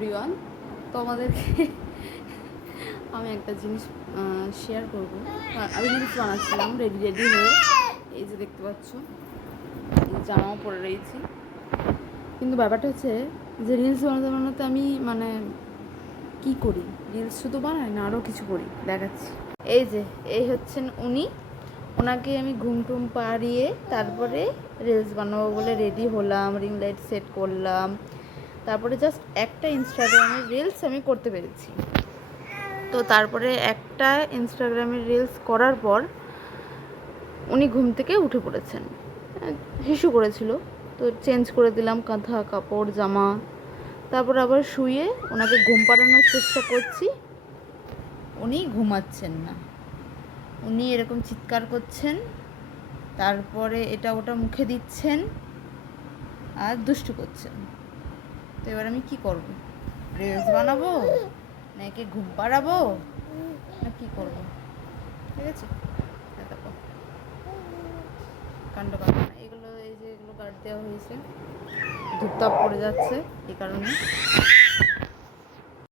Everyone, তো আমাদেরকে আমি একটা জিনিস শেয়ার করবো। আমি রিলস বানাচ্ছিলাম রেডি রেডি হয়ে, এই যে দেখতে পাচ্ছ জামাও পরে রয়েছি। কিন্তু ব্যাপারটা হচ্ছে যে রিলস বানাতে বানাতে আমি মানে কি করি, রিলস শুধু বানাই না, আরও কিছু করি, দেখাচ্ছি। এই যে এই হচ্ছেন উনি, ওনাকে আমি ঘুম টুম পাড়িয়ে তারপরে রিলস বানাবো বলে রেডি হলাম, রিং লাইট সেট করলাম, তারপরে জাস্ট একটা ইনস্টাগ্রামের রিলস আমি করতে পেরেছি। তো তারপরে একটা ইনস্টাগ্রামের রিলস করার পর উনি ঘুম থেকে উঠে পড়েছেন, হিসু করেছিল, তো চেঞ্জ করে দিলাম কাঁথা কাপড় জামা, তারপর আবার শুয়ে ওনাকে ঘুম পাড়ানোর চেষ্টা করছি। উনি ঘুমাচ্ছেন না, উনি এরকম চিৎকার করছেন, তারপরে এটা ওটা মুখে দিচ্ছেন আর দুষ্টু করছেন। তো এবার আমি কি করব? রিলস বানাবো নাকি ঘুম পাড়াবো না কি করব? ঠিক আছে, দেখো কাণ্ড কারখানা এগুলো, এই যে এগুলো গার্ড দেওয়া হয়েছে, ধূপতাপ পড়ে যাচ্ছে এই কারণে।